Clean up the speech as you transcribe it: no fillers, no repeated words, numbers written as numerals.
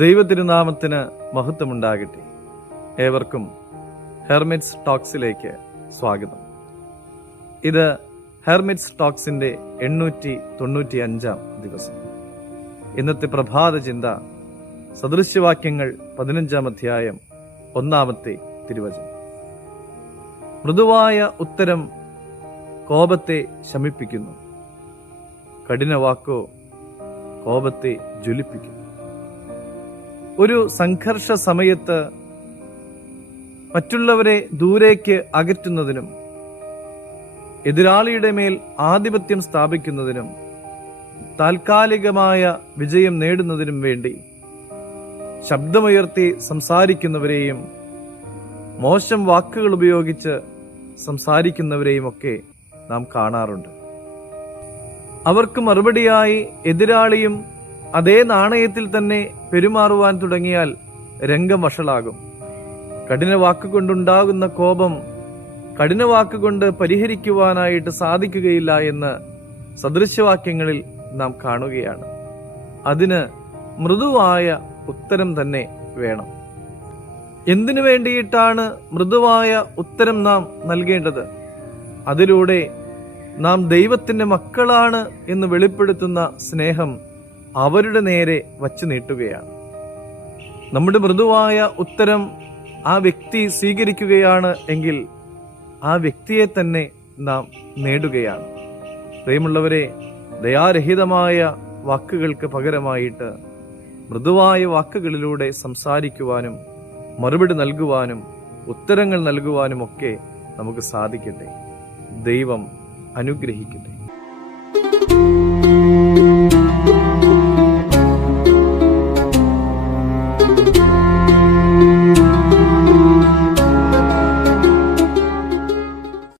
ദൈവതിരുനാമത്തിന് മഹത്വമുണ്ടാകട്ടെ. ഏവർക്കും ഹെർമിറ്റ്സ് ടോക്സിലേക്ക് സ്വാഗതം. ഇത് ഹെർമിറ്റ്സ് ടോക്സിന്റെ 895 ദിവസം. ഇന്നത്തെ പ്രഭാത ചിന്ത സദൃശ്യവാക്യങ്ങൾ 15 അധ്യായം 1 തിരുവചനം. മൃദുവായ ഉത്തരം കോപത്തെ ശമിപ്പിക്കുന്നു, കഠിനവാക്കോ കോപത്തെ ജ്വലിപ്പിക്കുന്നു. ഒരു സംഘർഷ സമയത്ത് മറ്റുള്ളവരെ ദൂരേക്ക് അകറ്റുന്നതിനും എതിരാളിയുടെ മേൽ ആധിപത്യം സ്ഥാപിക്കുന്നതിനും താൽക്കാലികമായ വിജയം നേടുന്നതിനും വേണ്ടി ശബ്ദമുയർത്തി സംസാരിക്കുന്നവരെയും മോശം വാക്കുകൾ ഉപയോഗിച്ച് സംസാരിക്കുന്നവരെയും ഒക്കെ നാം കാണാറുണ്ട്. അവർക്ക് മറുപടിയായി എതിരാളിയും അതേ നാണയത്തിൽ തന്നെ പെരുമാറുവാൻ തുടങ്ങിയാൽ രംഗം വഷളാകും. കഠിന വാക്കുകൊണ്ടുണ്ടാകുന്ന കോപം കഠിന വാക്കുകൊണ്ട് പരിഹരിക്കുവാനായിട്ട് സാധിക്കുകയില്ല എന്ന് സദൃശ്യവാക്യങ്ങളിൽ നാം കാണുകയാണ്. അതിന് മൃദുവായ ഉത്തരം തന്നെ വേണം. എന്തിനു വേണ്ടിയിട്ടാണ് മൃദുവായ ഉത്തരം നാം നൽകേണ്ടത്? അതിലൂടെ നാം ദൈവത്തിന്റെ മക്കളാണ് എന്ന് വെളിപ്പെടുത്തുന്ന സ്നേഹം അവരുടെ നേരെ വച്ചു നീട്ടുകയാണ്. നമ്മുടെ മൃദുവായ ഉത്തരം ആ വ്യക്തി സ്വീകരിക്കുകയാണ് എങ്കിൽ ആ വ്യക്തിയെ തന്നെ നാം നേടുകയാണ്. പ്രിയമുള്ളവരെ, ദയാരഹിതമായ വാക്കുകൾക്ക് പകരമായിട്ട് മൃദുവായ വാക്കുകളിലൂടെ സംസാരിക്കുവാനും മറുപടി നൽകുവാനും ഉത്തരങ്ങൾ നൽകുവാനും ഒക്കെ നമുക്ക് സാധിക്കട്ടെ. ദൈവം അനുഗ്രഹിക്കട്ടെ.